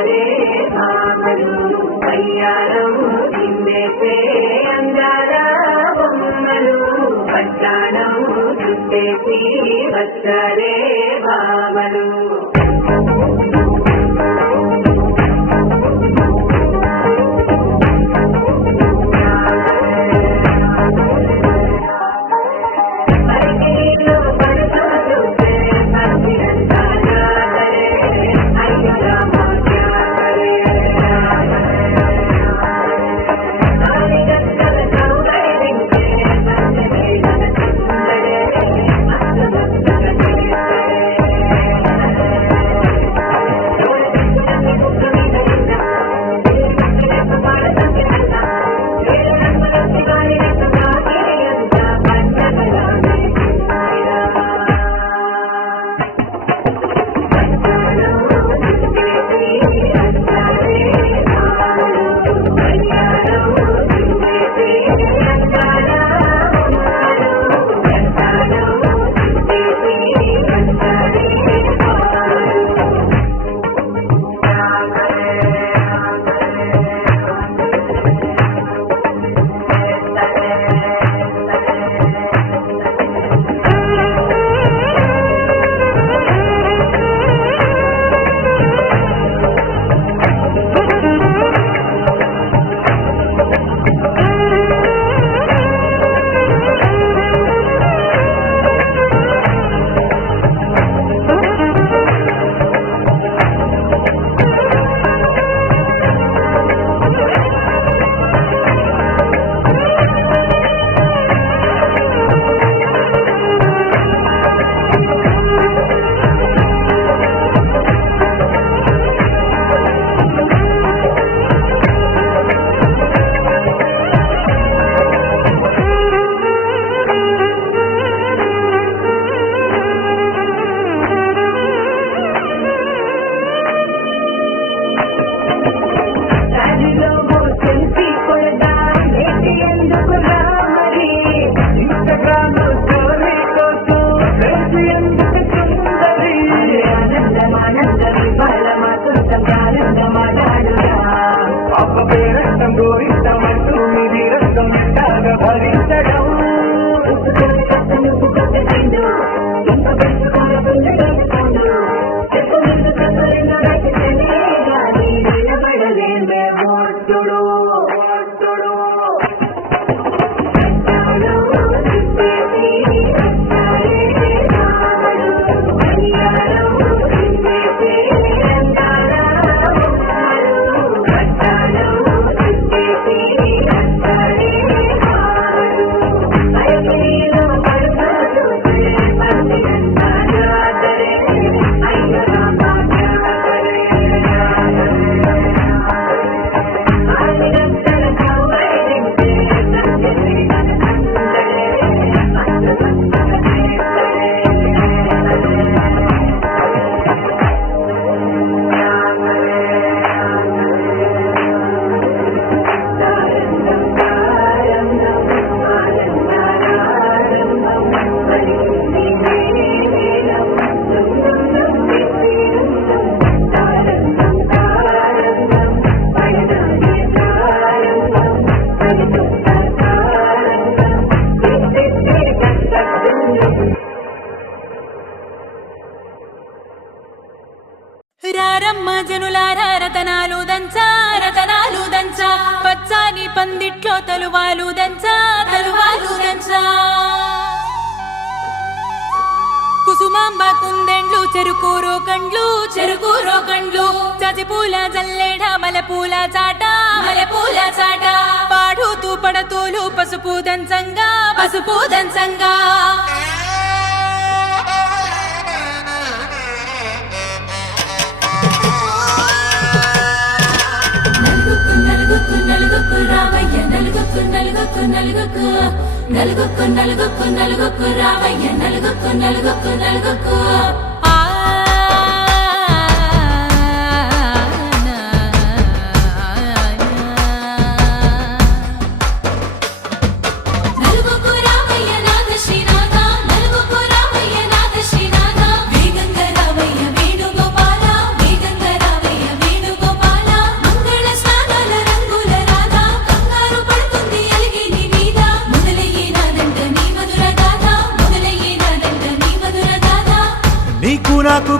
వస్తారే భామలు కయ్యారం నిందేసే అందాల బొమ్మలు పట్టాణం చుట్టేసి వస్తారే భామలు పచ్చాని పందిట్లో తలువాలు దంచా కుసుమాంబ కుందెండ్లు చెరుకూరో కండ్లు చజిపూల జల్లేడ మలపూల చాట పాడుతూ పడతూలు పసుపు దంచంగా నలుగుకు రావయ్య నలుగుకు రావయ్య నలుగుకు వేగంగా రావయ్య వేణుగోపాల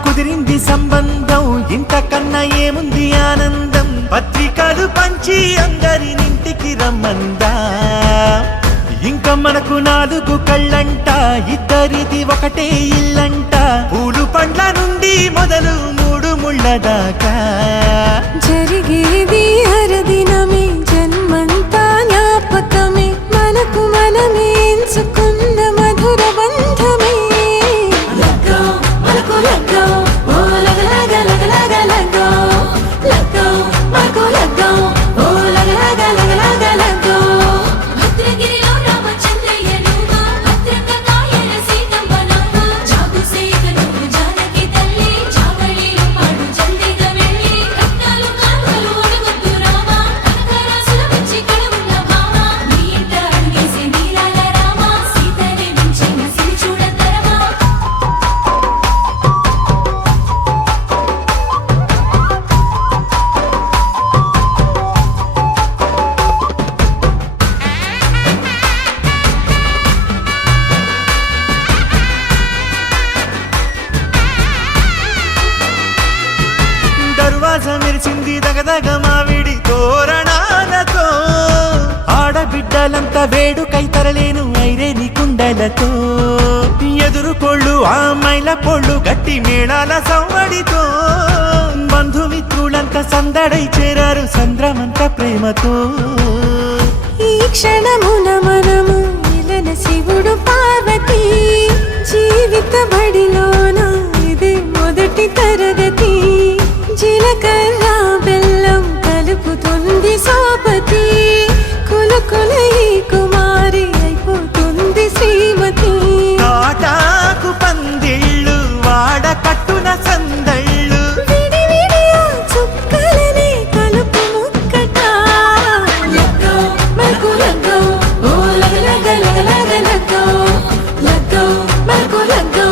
కుదిరింది సంబంధం, ఇంతకన్నా ఏముంది ఆనందం. పత్రికలు పంచి అందరినింటికి రమ్మందా, ఇంకా మనకు 4 కళ్ళంట, ఇద్దరిది ఒకటే ఇల్లంట. పూలు పండ్ల నుండి మొదలు 3 ముళ్ళ దాకా జరిగేది హరదినమే, జన్మంతా జ్ఞాపకమే, మనకు మనమే ఎంచుకున్న మధుర బంధమే. లగ్గో మనకు లగ్గో, ఓ లగలగ లగలగ లగ్గో. లగ్గో మనకు లగ్గో, ఓ లగలగ లగలగ లగ్గో. భద్రగిరిలో రామచంద్రయ్య నువ్వు, భద్రంగా కాయల సీతమ్మ నవ్వు. జాగుసేక నువ్వు జానకి తల్లి, జావళిలో పాడు జల్దిగా వెళ్ళి. రత్నాలు కాలువలు అడుగొద్దు రామా, కనకరాసుల వచ్చి కడవుల భామ. నీ ఇంట అడుగేసి నీలాల రామ, సీతనే మించిన సిరి చూడతరమా. దర్వాజా మెరిసింది దగదగ మావిడి తోరణాలతో, ఆడబిడ్డలంతా వేడుకై తరలేను ఐరేని కుండలతో. ఎదురుకోళ్ళు ఆ మైల పొళ్ళు గట్టి మేళాల సవ్వడితో, బంధుమిత్రులంతా సందడై చేరారు సంద్రమంత ప్రేమతో. ఈ క్షణమున మనము మిలన శివుడు పార్వతి, జీవిత బడిలోన ఇది మొదటి తరగతి. జీలకర్ర బెల్లం కలుపుతుంది సోపతి, కులుకుల ఈ కుమారి అయిపోతుంది శ్రీమతి. తాటాకు పందిళ్ళు వాడ కట్టున సందళ్ళు, విడి విడియా చుక్కలనే కలుపు ముక్కట. లగ్గో మనకు లగ్గో, ఓ లగలగ లగలగ లగ్గో. లగ్గో మనకు లగ్గో,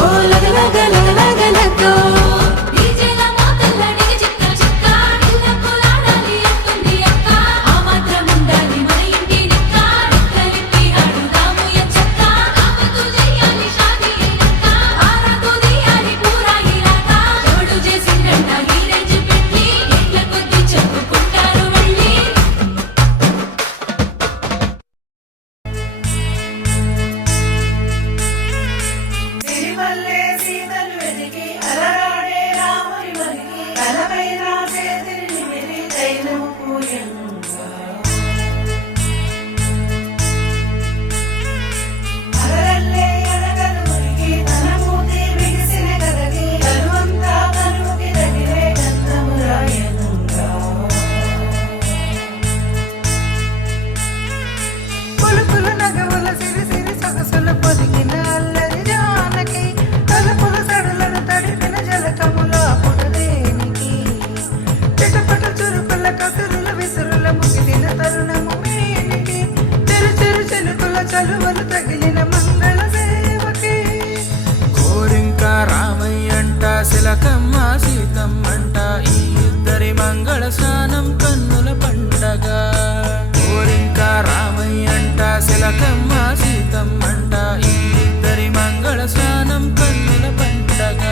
ఓ లగలగ లగలగ లగ్గో. డీజేల మోతల్లడికి చిక్క చిక్క, ఇళ్ళకు లాడాలి అంటుంది అక్క. ఆ మాత్రం ఉండాలి మన ఇంటి నిక్క, రెక్కలిప్పి ఆడుదాము ఎంచక్క. కాకతూ చెయ్యాలి షాదీ అయినక్క, ఆరాతో తీయాలి పూరాయిలాగా. ఎవడు చేసిండంట ఈ రేంజ్ పెట్టి, ఏళ్ళ కొద్దీ చెప్పుకుంటారు వెళ్ళి. సిరిమల్లె సీతలు వెతికి అలరాడే రాముని మరికి, తలపైన చేతిని నిమిరి తైలము పూయంగా. అలరల్లే ఎనగలు మురికి, తన మూతి బిగిసిన కదకి, తనువంతా తనువుకి తగిలే గంధము రాయనుగా. పులుపులు నగవుల సిరి సిరి సొగసులు పొదిగిన అల్లరి జానకి, తలుపుల సడులను తడిపిన జలకముల పుటదేనికి. పిటపట చురుకుల కసురుల విసురుల ముగిలిన తరుణము మేనికి, చెరు చెరు చెలుకుల చలువలు తగిలిన మంగళ సేవకి. కోరింక రామయ్యంట శిలకమ్మ సీతమ్మంట, ఈ ఇద్దరి మంగళ స్నానం కన్నుల పండగ. కోరింక రామయ్యంట శిలకమ్మ సీతమ్మంట, ఈ ఇద్దరి మంగళ స్నానం కన్నుల పండగ.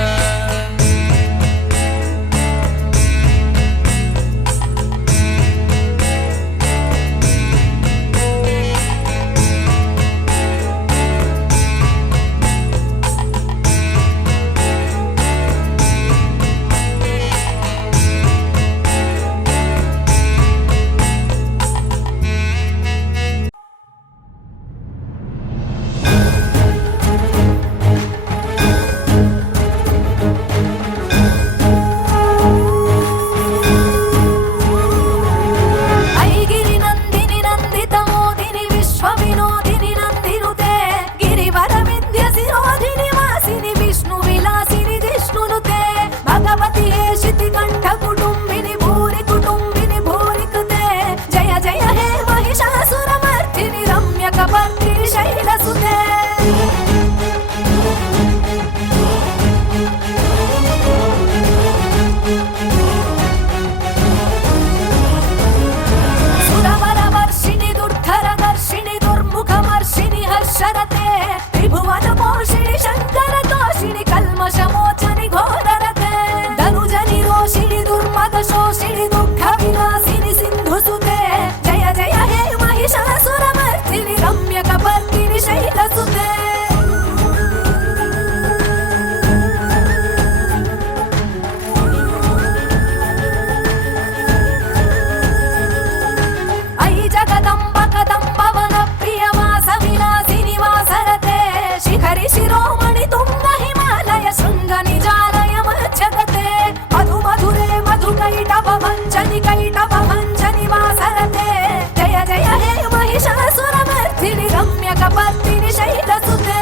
महिषासुरमर्दिनि रम्यकपर्दिनि शैलसुते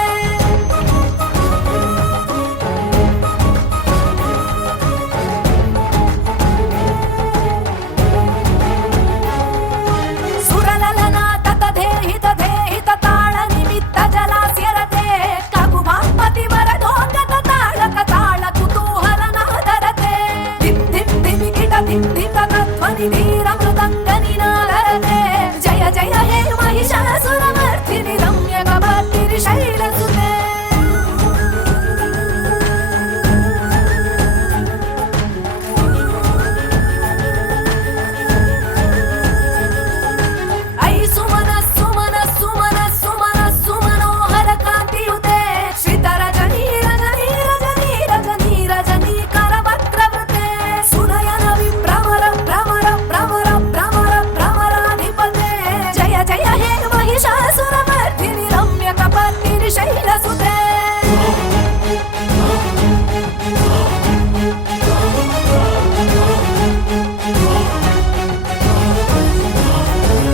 जय जय हे महिषासुरमर्दिनि रम्यकपर्दिनि शैलसुते ऐ सुमन सुमन सुमन सुमन सुमनोहर कान्तियुते श्रितरजनी करवक्त्रवृते सुनयन विभ्रमर भ्रमर भ्रमर भ्रमर भ्रमराधिपते जय जय हे महिषासुरमर्दिनि रम्यकपर्दिनि शैलसुते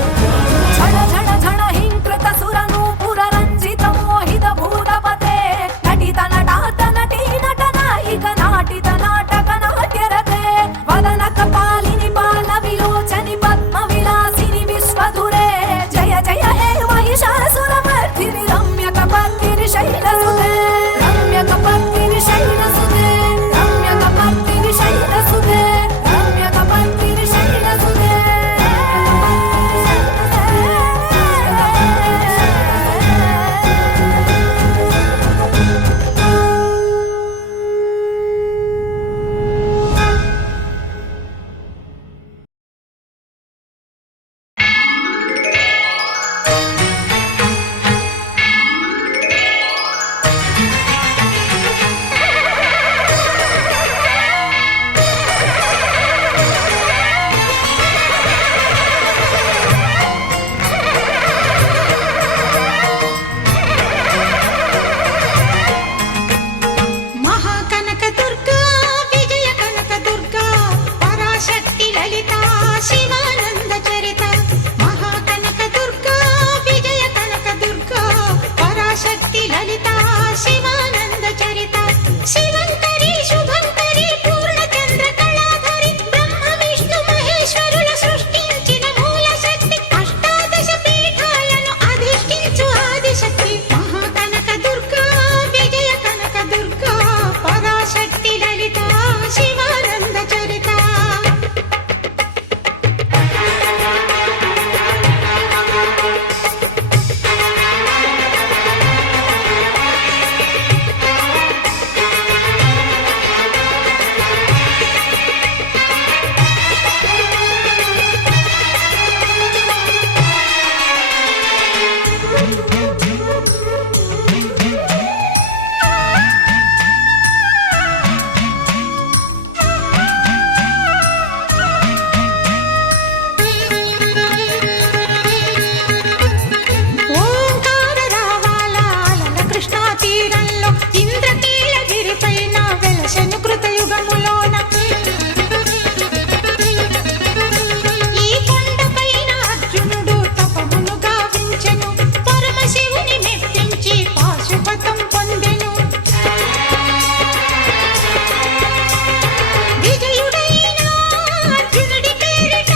झण झण झण हिंकृत सुरनूपुर रञ्जित मोहित भूतपते नटित नटात नटी नट नायिक नाटित नाटक नाट्यरते वदन कपालिनि बाल विलोचनि पद्म विलासिनि विश्वधुरे जय जय हे महिषासुरमर्दिनि रम्यकपर्दिनि शैलसुते रम्यकपर्दिनि शैलसुते रम्यकपर्दिनि शैलसुते रम्यकपर्दिनि शैलसुते महाकनकदुर्गा विजय कनकदुर्गा पराशक्ति ललिता शिवानंद चरिता महाकनकदुर्गा विजय कनकदुर्गा पराशक्ति ललिता शिवानंद चरिता शिवंकरी शुभंकरी पूर्णचंद्र कళాధరి ब्रह्म विष्णु महेश्वरुల సృష్టించిన మూల శక్తి అష్టాదశ పీఠాలను అధిష్ఠించు ఆదిశక్తి महाकनकदुर्गा विजय कनकदुर्गा पराशक्ति ललिता शिवानंद चरिता ఓంకార రావాల అలల కృష్ణా తీరంలో ఇంద్రకీలగిరి పైన వెలసెను కృతయుగములోన ఈ కొండపైన అర్జునుడు తపమును గావించెను పరమశివుని మెప్పించి పాశుపతం పొందెను విజయుడైన అర్జునుడి పేరిట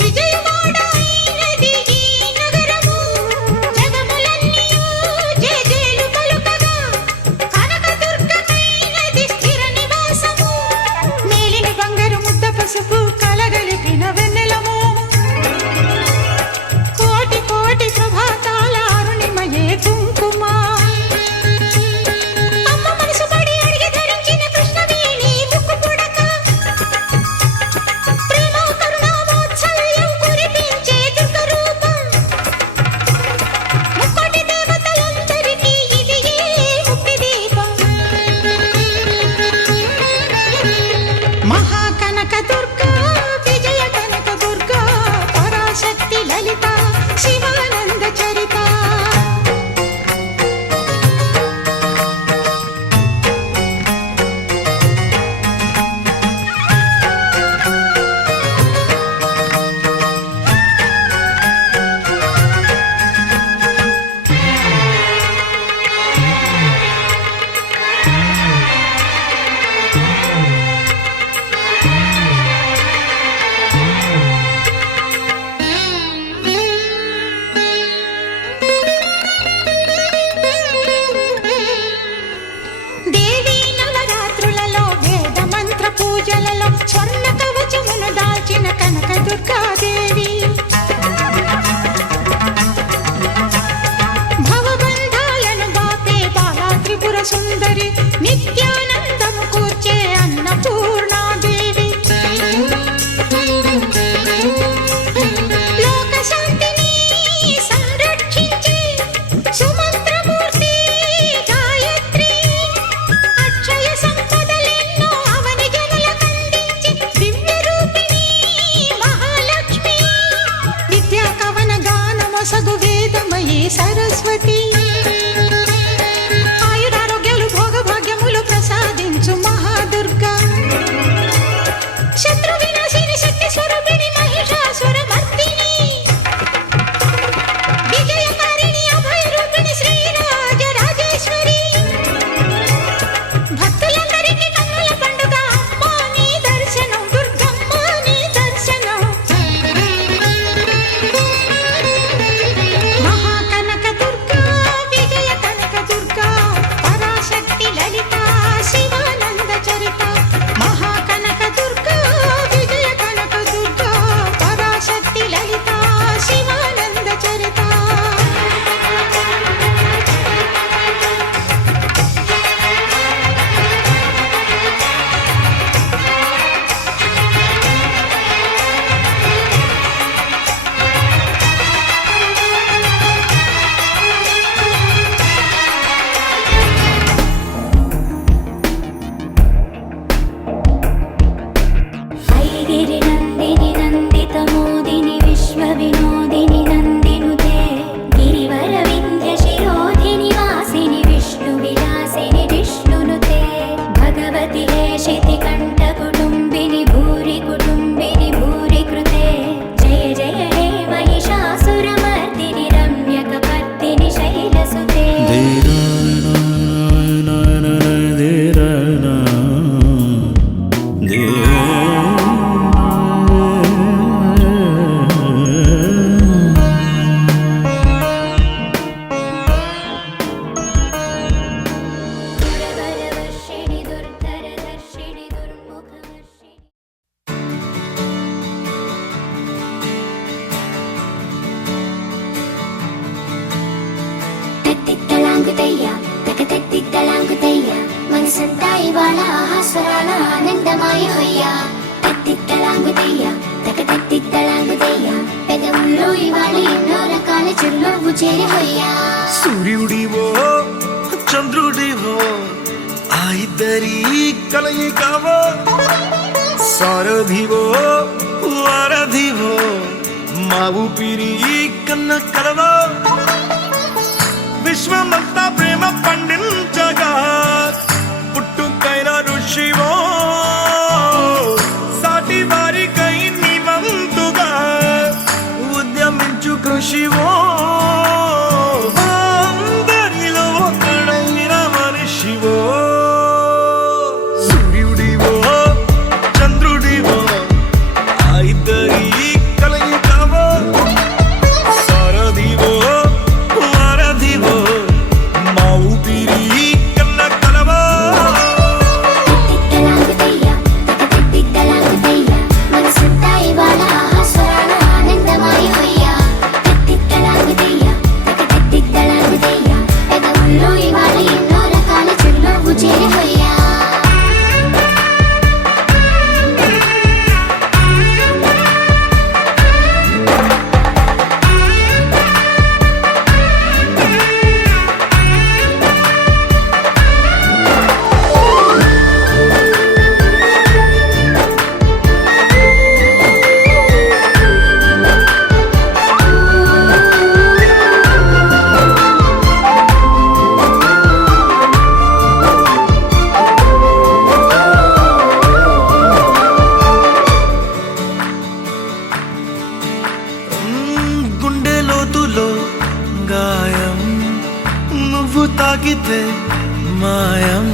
విజయవాడ అయినది ఈ నగరము జగములన్నీయు జయజేలు పలుకగా కనకదుర్గమైనది స్థిర నివాసము మేలిని బంగారు ముద్ద పసుపు కలగలిపిన వెన్నెలము కోటి కోటి ప్రభాతాల అరుణిమయే కుంకుమ అమ్మ మనసు పడి అడిగి ధరించిన కృష్ణవేణి ముక్కు పుడక ప్రేమ కరుణ వాత్సల్యం కురిపించే దుర్గ రూపం ముక్కోటి దేవతలందరికీ ఇది ఏ ముక్తి దీపం మహాకనకదుర్గా విజయ కనక దుర్గాదేవి భవబంధాలను బాపే బాలా త్రిపుర సుందరి నిత్యానందము కూర్చే అన్నపూర్ణాదేవి లోక శాంతిని సంరక్షించే సుమంత్రమూర్తి గాయత్రి అక్షయ సంపదలెన్నో అవని జనులకందించి దివ్య రూపిణి మహాలక్ష్మి విద్యా కవన గానమొసగు వేదమయీ సరస్వతి ఆయురారోగ్యాలు భోగభాగ్యములు ప్రసాదించు మహాదుర్గా శత్రు వినాశిని శక్తి స్వరూపిణి మహిషాసుర మర్దిని విజయకారిణి అభయ రూపిణి శ్రీరాజ రాజేశ్వరి భక్తులందరికీ కన్నుల పండుగ అమ్మా నీ దర్శనం దుర్గమ్మ నీ దర్శనం మహాకనక దుర్గా విజయ కనక దుర్గా పరాశక్తి లలిత శివానంద చరిత మహాకనక దుర్గా విజయ కనక దుర్గా పరాశక్తి లలిత శివానంద చరిత ఐగిరి నందిని నందిత మోదిని విశ్వ వినోదిని నందినుతే గిరివర వింధ్య శిరోధిని వాసిని విష్ణు విలాసిని విష్ణునుతే భగవతి హేషితి కంఠ కుటుంబిని భూరి కృతే జయ జయ హే మహిషాసురమర్దిని రమ్యక పర్దిని శైలసుతే దురవరవర్షిణి దుర్ధరదర్శిణి దుర్ముఖవర్షిణి తత్తిత్తలాంగుతయ్య తకతత్తిత్తలాంగుతయ్య మనసంతా ఇవాళ ఆహాస్వరాల ఆనందమాయ హొయ్యా తత్తిత్తలాంగుతయ్య తకతత్తిత్తలాంగుతయ్య పెదవుల్లో ఇవాళ ఎన్నో రకాల చిరునవ్వు చేరి హొయ్యా సూర్యుడివో చంద్రుడివో ఆ ఇద్దరి కలయికవో సారథివో వారధివో మా ఊపిరి కన్న కలవో విశ్వమంతా ప్రేమ పండించగా పుట్టుకైన ఋషివో సాటి వారికై నివంతుగా ఉద్యమించు కృషివో అందరిలో ఒకడైన మనిషివో సూర్యుడివో చంద్రుడివో ఆ ఇద్దరి కలయికవో సారథివో వారధివో మా ఊపిరి కన్న కలవో తత్తిత్తలాంగుతయ్య తకతత్తిత్తలాంగుతయ్య మనసంతా ఇవాళ ఆహాస్వరాల ఆనందమాయ హొయ్యా తత్తిత్తలాంగుతయ్య తకతత్తిత్తలాంగుతయ్య పెదవుల్లో ఇవాళ ఎన్నో రకాల చిరునవ్వు చేరి హొయ్యా గుండె లోతులో గాయం నువ్వు తాకితే మాయం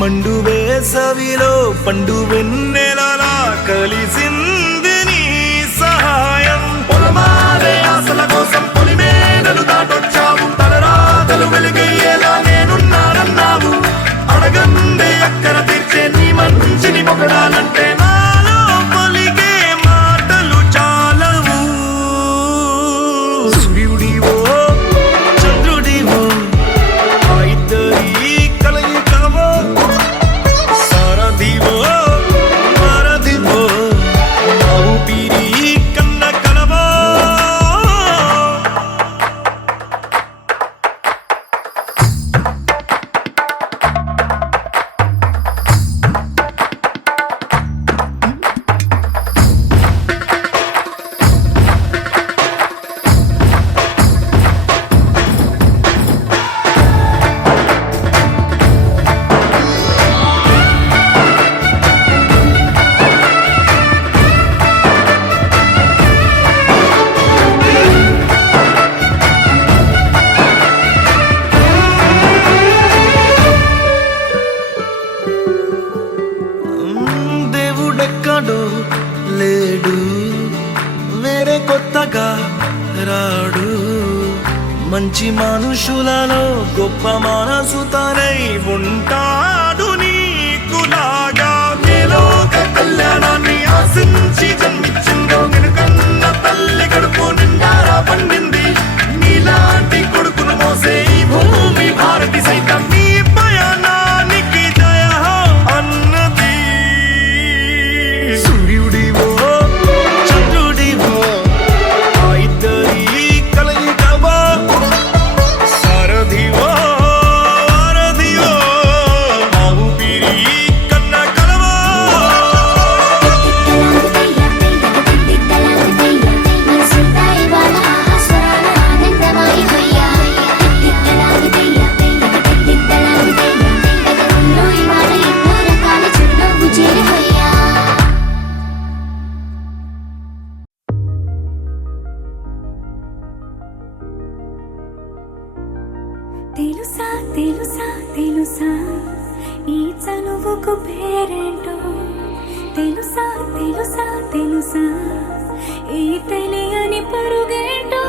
మండు వేసవిలో పండు వెన్నెలలా కలిసింది నీ సహాయం పొలమారే ఆశల కోసం పొలిమేనలు దాటొచ్చావు తలరాతలు వెలుగయ్యేలా నేనున్నానన్నావు అడగందే అక్కర తీర్చే నీ మంచిని పొగడాలంటే నాలో పలికే మాటలు దొంగగా రాడు, మంచి మనుషులలో గొప్ప మనసు తనై ఉంటాడు. నీకులాగా లోక కళ్యాణాన్ని ఆశించి జన్మించిందో నిన్నుకన్న తల్లి కడుపు నిండారా పండింది. నీలాంటి కొడుకును మోసే ఈ భూమి భారతి సైతం నీ పయనానికి జయ అన్నది. సూర్యుడివో చంద్రుడివో ఆ ఇద్దరి కలయికవో, సారథివో వారధివో ఆ ఊపిరి కన్న కలవో. తెలుసా తెలుసా తెలుసా ఈ చనువుకు పేరేంటో, తెలుసా తెలుసా తెలుసా ఈ తెలియని పరుగేంటో.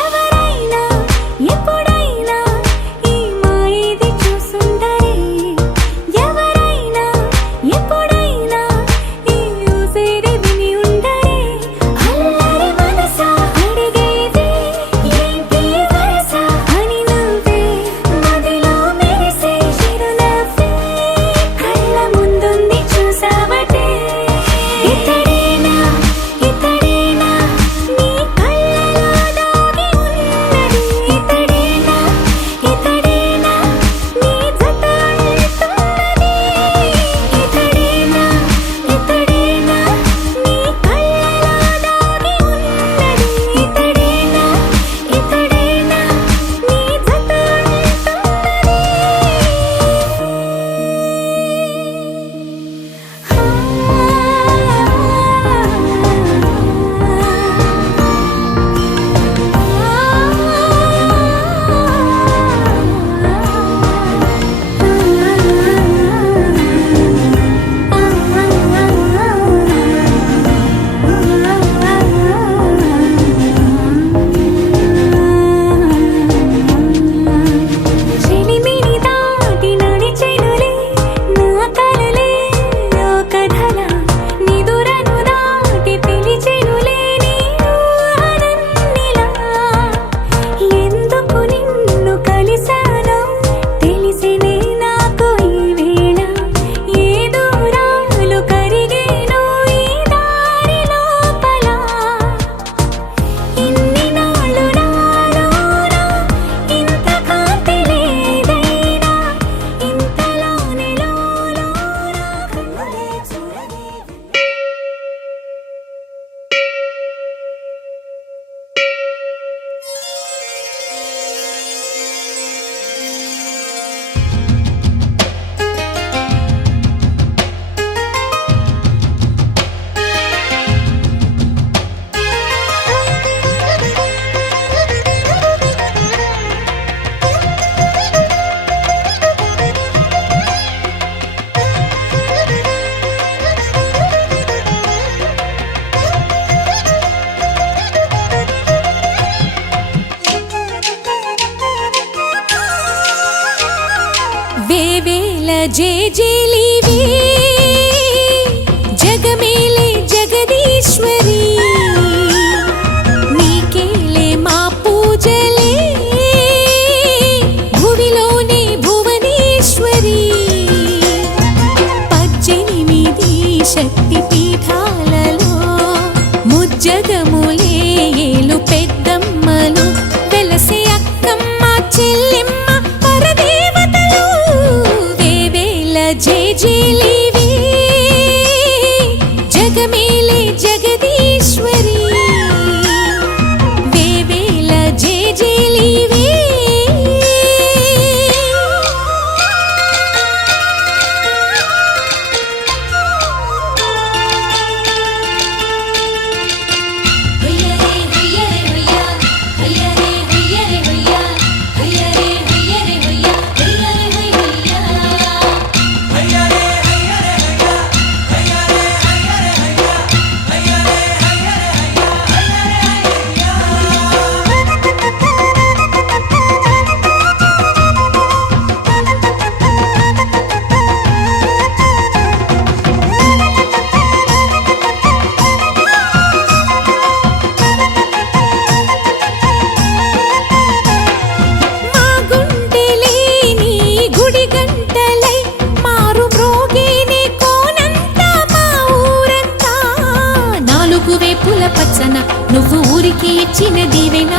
ఎవరైనా ఎప్పుడైనా ఈ మాయది చూసుండరే, ఎవరైనా ఎప్పుడైనా ఈ ఊసేది విని ఉండరే. అల్లరి మనసా అడిగేది ఏంటి వరస అని నవ్వే, మదిలో మెరిసే చిరునవ్వే కళ్ళ ముందుంది చూసావటే. ఇతడేనా ఇతడేనా నీ కళ్ళలో దాగి ఉన్నది, ఇతడేనా ఇతడేనా నీ జత అంటున్నది, ఇతడేనా ఇతడేనా నీ కళ్ళలో దాగి ఉన్నది, ఇతడేనా ఇతడేనా నీ జత చెలిమిని దాటి నడిచెనులే నా కలలే లోకధల, నిదురను దాటి పిలిచెనులే నీ ఊహలన్నిలా. ఎందుకు నిన్ను కలిసానో తెలిసినే నాకు ఈ వేళ, ఏ దూరాలు కరిగేనో ఈ దారి లోపల. ఇన్ని నాళ్ళు నాలోనా ఇంత కాంతి లేదైనా, ఇంతలోనే లోలోన కన్నులే చూడవే. వేవేల జేజేలివి జగమేలే జగదీశ్వరి, నీకేలే మా పూజలే భువిలోనే భువనేశ్వరి. 18 శక్తి పీఠాలలో ముజ్జగములే ఏలు పెద్దమ్మలు, వెలసే అక్కమ్మ చెల్లెమ్మ పరదేవతలు. వేవేల జేజేలివి జగమేలే జగదీశ్వరి, వేవేల జేజేలివి. హయ్యరే మొదలై మారు మ్రోగేనే కోనంతా మా ఊరంతా. నాలుగు వేపుల పచ్చన నువ్వు ఊరికి ఇచ్చిన దీవెన,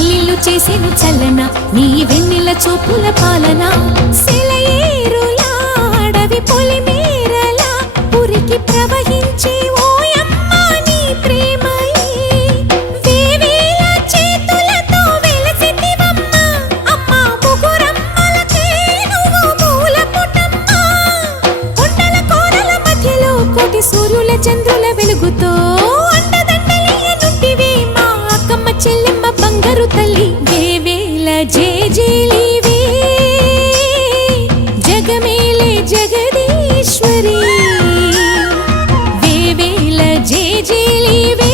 ఇల్లు చేసేను చల్లన నీ వెన్నెల చూపుల పాలన. సెలయేరులా అడవి పొలిమేరలా ఉరికి ప్రవహించే ఓయమ్మ నీ ప్రేమయే. వేవేల చేతులతో వెలసితివమ్మ అమ్మ, ముగురమ్మలకే నువ్వు మూల పుటమ్మ. కొండల కోరల మధ్యలో కోటి సూర్యుల చంద్రుల వెలుగుతో అండదండలియనుంటివే మా అక్కమ్మ చెల్లెమ్మ బంగారు తల్లి. వేవేల జేజేలివే జగమేలే జగదీశ్వరి, వేవేల జేజేలివే.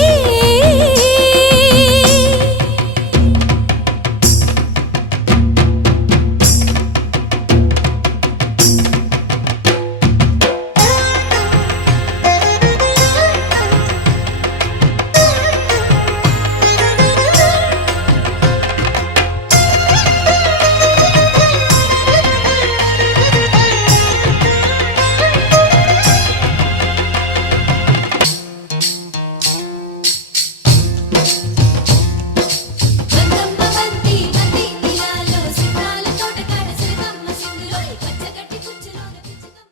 బందమ్మ బంతి బంతి నీలాలో సితాల తోటకాడ సిలకమ్మ సింధులోని పచ్చగట్టి కుచ్చులోన పిచ్చుకమ్మ.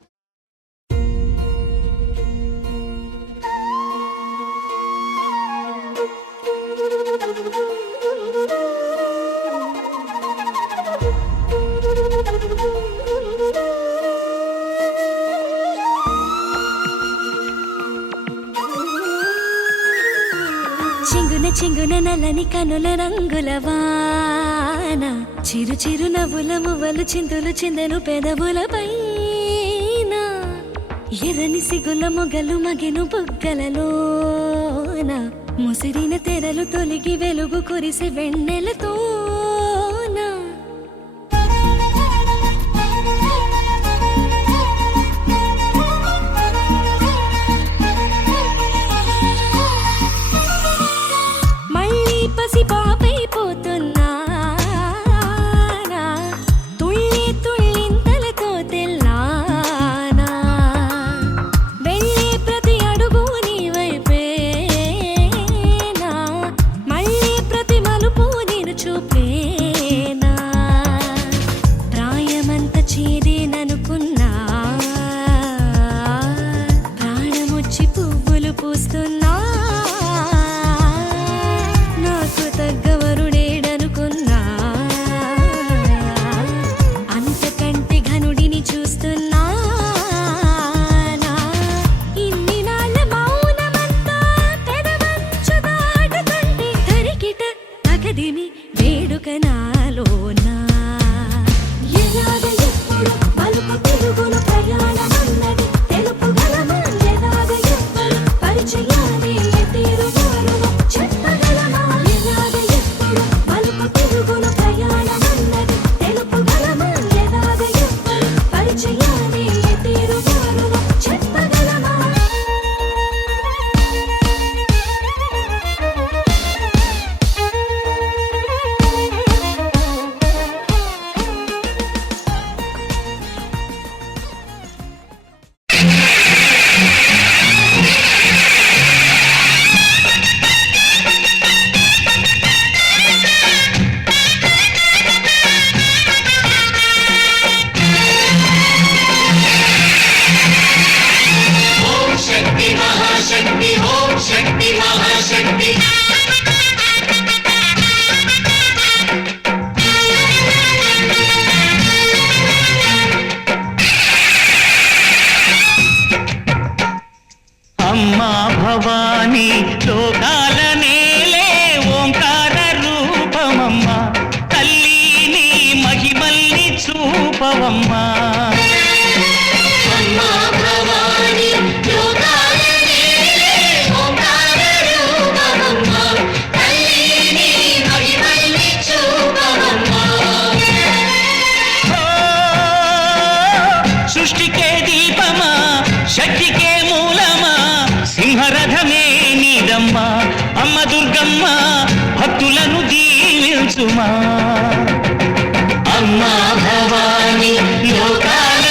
చెంగున చెంగున నల్లని కనుల రంగుల వాన, చిరు చిరు నవ్వుల మువ్వలు చిందులు చిందెను పెదవుల పైన. ఎర్రని సిగుల మొగలు మగెను బుగ్గలలోన, ముసిరిన తెరలు తొలిగి వెలుగు కురిసి వెన్నెలతోన. మళ్ళీ పసి పాపైపోతున్నా, తుళ్ళి తుళ్ళింతలతో తెల్లానా. వెళ్ళే ప్రతి అడుగు నీ వైపేనా, మళ్ళీ ప్రతి మలుపు నేను చూపేనా. ప్రాయమంత చేరేననుకున్నా, ప్రాణమొచ్చి పువ్వులు పూస్తున్నా. నాకు తగ్గవరుడేడనుకున్నా, అంతకంటే ఘనుడిని చూస్తున్నా. ఇన్ని నాళ్ళ మౌనమంతా పెదవంచు దాటుతుంటే తరికిట తగదిమి వేడుక నాలోనా. ఎలాగ ఎప్పుడు మలుపు తిరుగును ప్రయాణమన్నది తెలుపుగలమా, ఎలాగ ఎప్పుడు పరిచయాలే తీరుగారును చెప్పగలమా. ఎలాగ ఎప్పుడు మలుపు తిరుగును ప్రయాణమన్నది తెలుపుగలమా, ఎలాగ ఎప్పుడు పరిచయాలే తీరుగారును చెప్పగలమా. అమ్మా భవానీ లోకాల నేలే ఓంకార రూపమమ్మ, తల్లి నీ మహిమల్ని చూపవమ్మా. సృష్టికే దీపమా, శక్తికే మూలమా, సింహరథమే నీదమ్మా. అమ్మ దుర్గమ్మ భక్తులను దీవించుమా. అమ్మా భవానీ లోకాల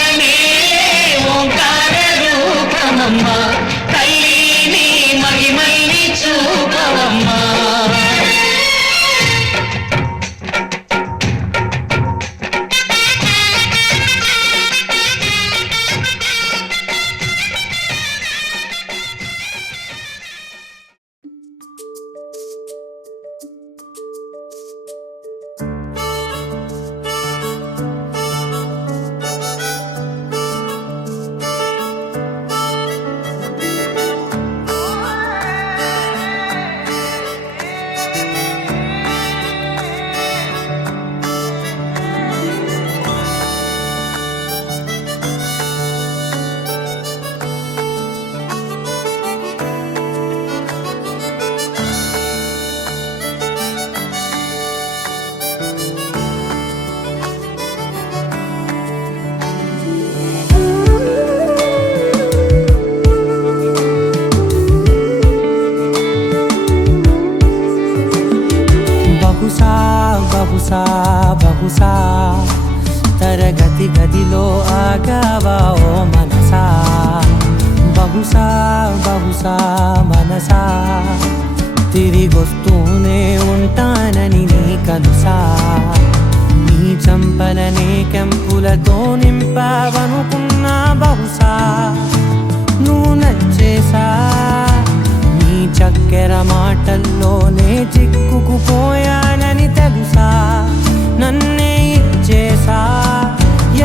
తరగతి గదిలో ఆగావా ఓ మనసా బహుశా బహుశా మనసా తిరిగొస్తూనే ఉంటానని నీ కనుసా నీ చంపలనే కెంపులతో నింపావనుకున్నా బహుశా నువ్వు నచ్చేసా నీ చక్కెర మాటల్లోనే చిక్కుకుపోయానని తెలుసా నన్నే ఇచ్చేసా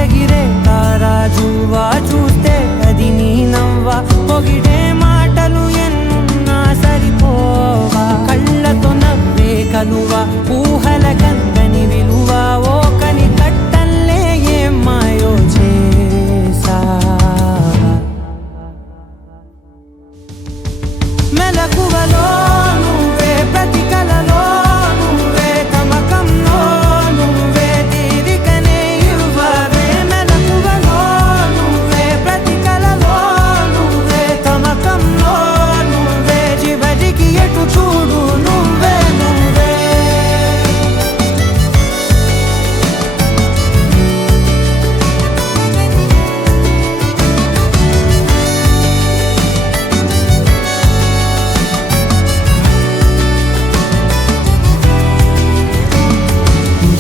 ఎగిరే తారాజువా చూస్తే అది నీ నవ్వా పొగిడే మాటలు ఎన్నున్నా సరిపోవా కళ్ళతో నవ్వే కలువా ఊహల గంగని విలువ ఓ కని కట్టల్లే ఏం మాయో చేసా మెలకువలో నువ్వే ప్రతి కలలో నువ్వే తమకంలో నువ్వే తీరికనే ఇవ్వవే మెలకువలో నువ్వే ప్రతి కలలో నువ్వే తమకంలో నువ్వే చివరికి ఎటు చూడు నువ్వే నువ్వే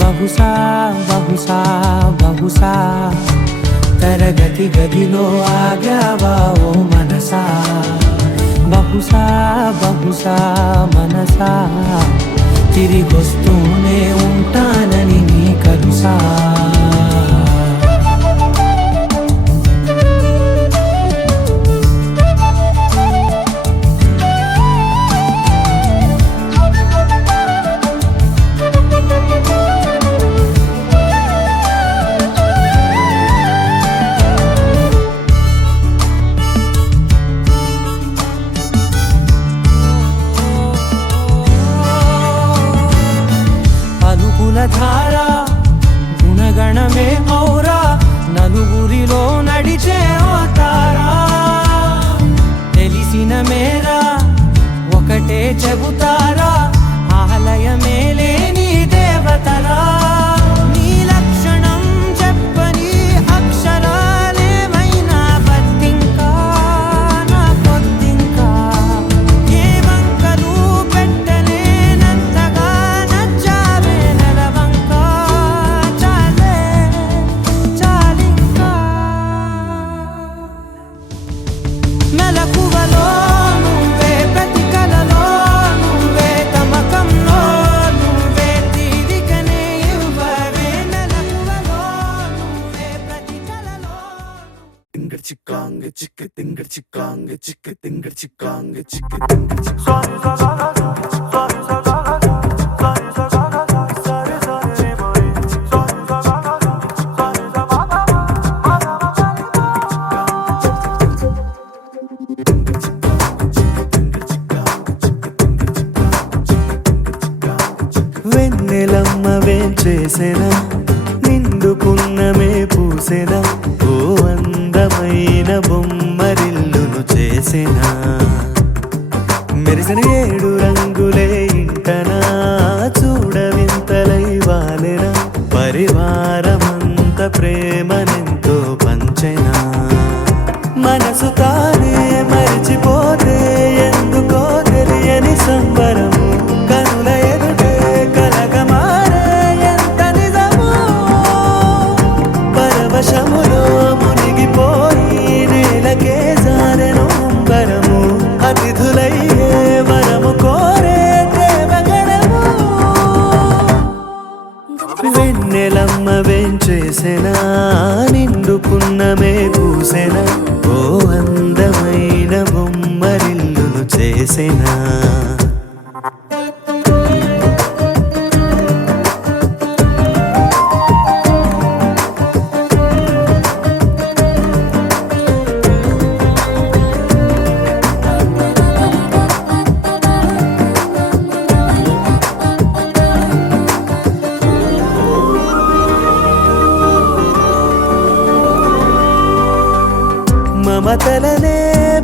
బహుశా బహుశా బహుశా తరగతి గదిలో ఆగావా ఓ మనసా బహుశా బహుశా మనసా తిరిగొస్తూనే ఉంటానని నీ కలుసా ధార గుణగణమే ఔరా నలుగురిలో నడిచే తారా తెలిసిన మేరా ఒకటే చెబుతారా ఆలయమే లేని దేవతరా నీ లక్షణం చెప్పని అక్షరాలేమైనా బతింకా నా కొద్దింకా ఏ వంకలు పెట్టలేనంతగా నచ్చావే నెలవంకా చాలే చాలింకా మెలకువలో నువ్వే ప్రతి కలలో నువ్వే తమకంలో నువ్వే తీరికనే ఇవ్వవే మెలకువలో నువ్వే ప్రతి కలలో తింగర్ చిక్కాంగ చిక్క తింగర్ చిక్కాంగ చిక్క తింగర్ చిక్కాంగ చిక్క తింగర్ చిక్కాంగ వెన్నెలమ్మ వేంచేసెనా నిండుకున్నమే పూసెనా ఓ అందమైన బొమ్మరిల్లును చేసెనా మెరిసిన 7 రంగులే ఇంటనా చూడవింతలై వాలెనా పరివారమంత ప్రేమనెంతో పంచెనా మనసు తానే మరిచిపోతే ఎందుకో తెలియని సంబరము కనుల ఎదుటే కలగమారే ఎంత నిజమో పరవశములో మునిగిపోయి నేలకే జారెను అంబరము అతిథులయ్యే వరము కోరే దేవగణము వెన్నెలమ్మ వేంచేసెనా నిండుకున్నమే పూసెనా ఓ అందమైన బొమ్మరిల్లును చేసెనా మమతలనే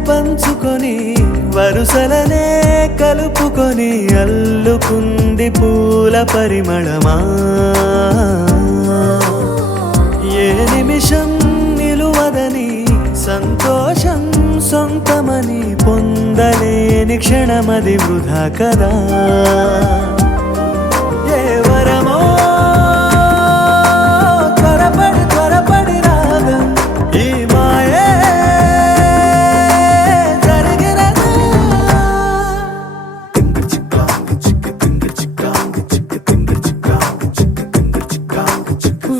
పంచుకొని వరుసలనే కలుపుకొని అల్లుకుంది పూల పరిమళమా నిమిషం నిలువదని సంతోషం సొంతమని పొందలేని క్షణమది వృధా కదా ఏ వరమో త్వరపడి త్వరపడి రాగా ఈ మాయే జరిగినదా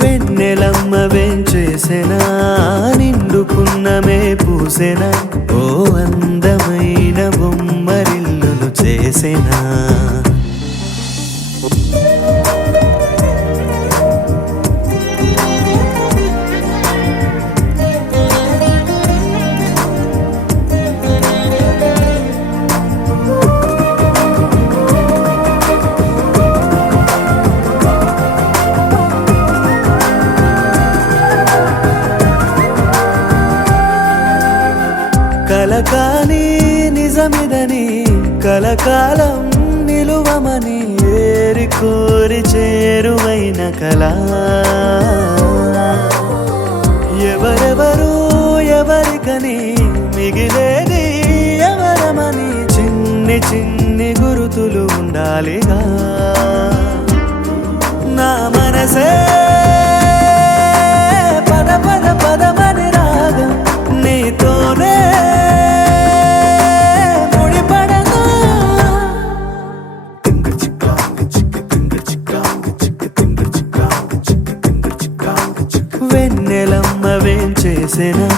వెన్నెలమ్మ వెంచేసెనా నిండుకున్నమే పూసెనా ఓ అందమైన బొమ్మరిల్లును చేసెనా కలకాని నిజమిదని కలకాలం నిలువమని ఏరి కోరి చేరువైన కళ ఎవరెవరు ఎవరికని మిగిలేది ఎవరమని చిన్ని చిన్ని గురుతులు ఉండాలిగా నా మనసే పద పద పదమని రాగా నీతోనే ముడిపడగా వెన్నెలమ్మ వేంచేసెనా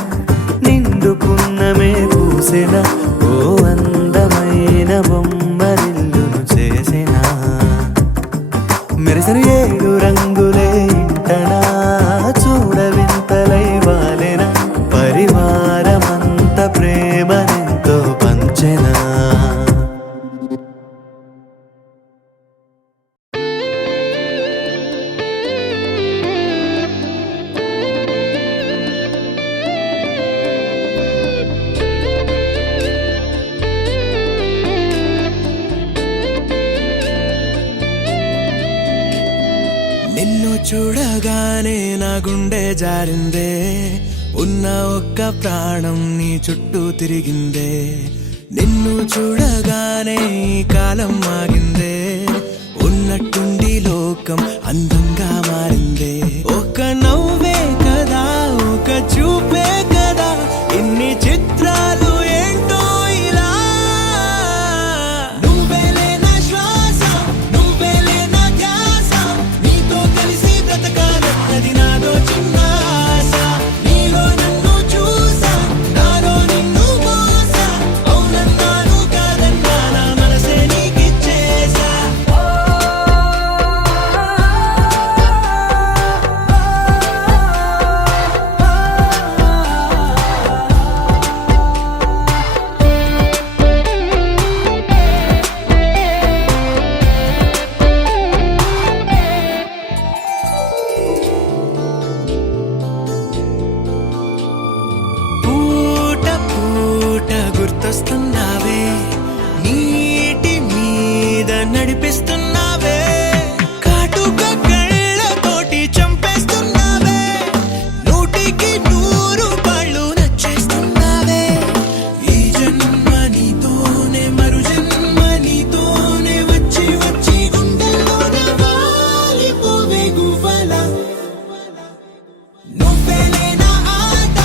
నిండుకున్నమే పూసెనా ఓ అందమైన బొమ్మరిల్లును చేసెనా మెరిసెను ఏడు రంగులే ఇంటనా చూడవింతలై వాలెనా పరివారమంత ప్రేమనెంతో పంచెనా నిన్ను చూడగానే నా గుండె జారిందే ఉన్న ఒక్క ప్రాణం నీ చుట్టూ తిరిగిందే నిన్ను చూడగానే ఈ కాలం ఆగిందే ఉన్నట్టుండి లోకం అందంగా మారిందే ఒక నవ్వే కదా ఒక చూపే కదా ఇన్ని చిత్రాలు ఏంటో ఇలా నువ్వేలే నా శ్వాస నువ్వేలే నా ధ్యాస నీతో కలిసి బ్రతకాలన్నది నాదో చిన్న ఆశ నీలో నన్ను చూసా నాలో నిన్ను మోసా అవునన్నాను కాదన్నా నా మనసే నీకిచ్చేసా పూట పూట గుర్తొస్తున్నావే నీటి మీద నడిపిస్తున్నావే కాటుక కళ్ళతోటి చంపేస్తున్నావే నూటికి 100 పళ్ళు నచ్చేస్తున్నావే ఈ జన్మ నీతోనే మరు జన్మ నీతోనే వచ్చి వచ్చి గుండెల్లోన వాలిపోవే గువ్వలా నువ్వేలే నా ఆట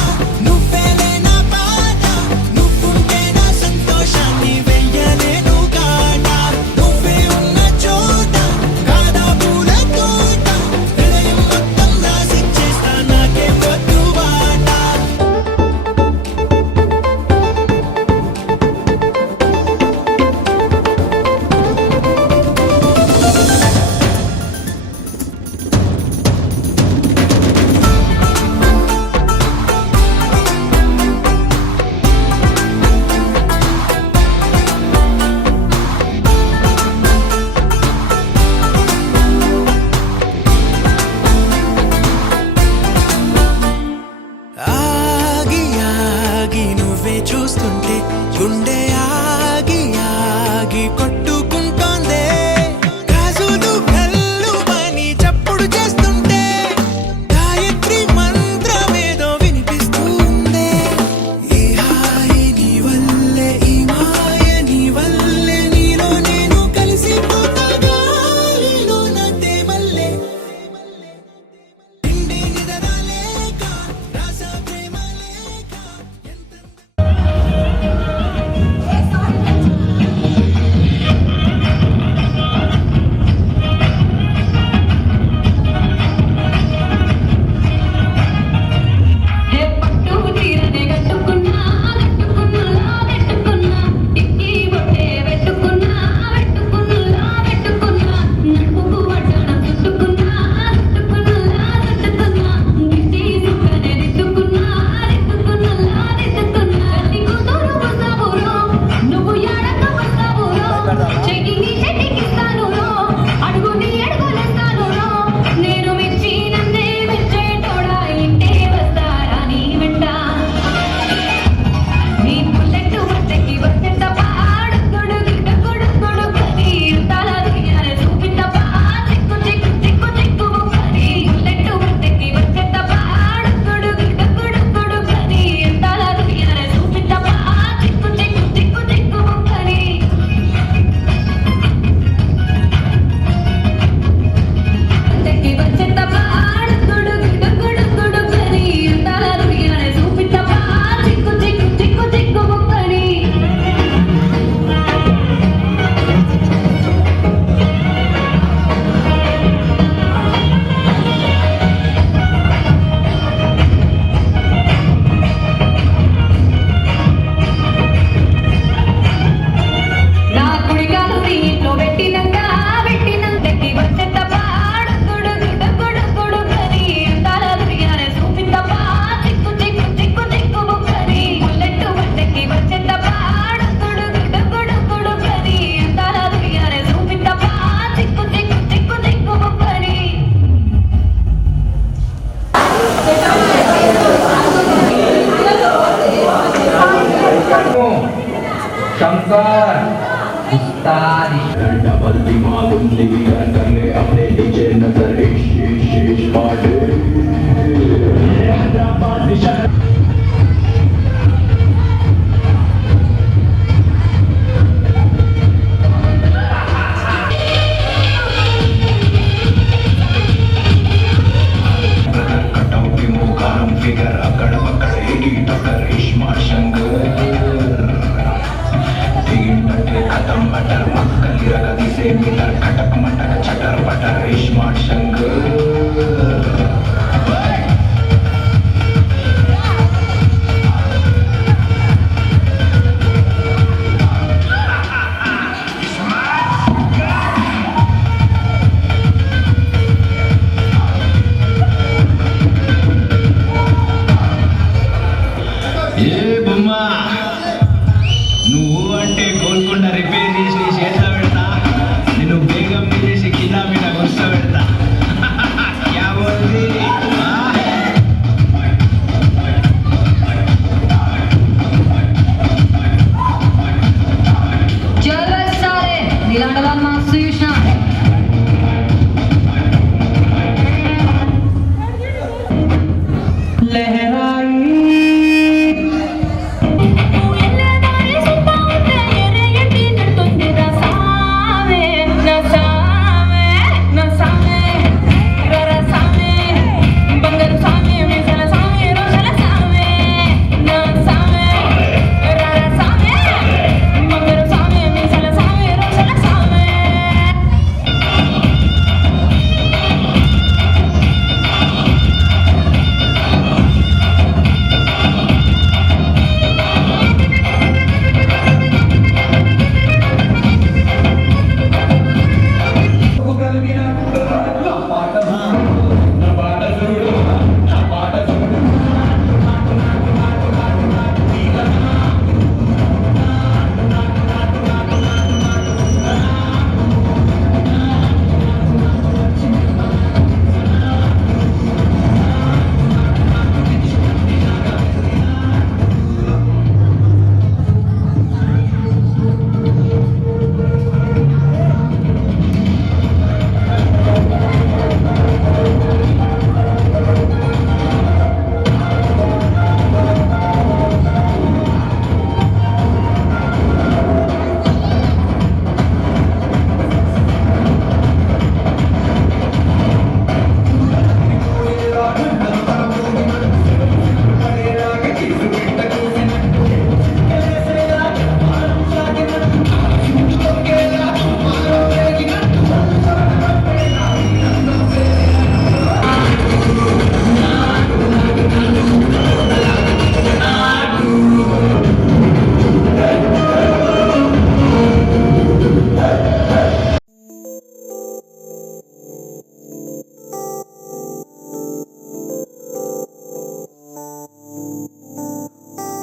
నువ్వేలే నా పాట నువ్వుంటే నా సంతోషాన్ని వెయ్యలేను కాట నువ్వే ఉన్న చోట కాదా పూల తోట హృదయం మొత్తం రాసిచ్చేస్తా నాకే వద్దు బాట ఆగి ఆగి నువ్వే చూస్తుంటే గుండె ఆగి ఆగి కొట్టుకుంటోందే గాజులు కళ్ళు పని చప్పుడు చేస్తుంటే గాయత్రి మంత్రం నువ్వు అంటే గోల్కొండ రిపేర్ చేసి చేతిలో పెడతా, నేను బేగం చేసి కింద మీద గుర్తు పెడతా. క్యా బోల్ది? జలసారే నీలాంటి వాళ్ళ మాస్టర్ చూసిన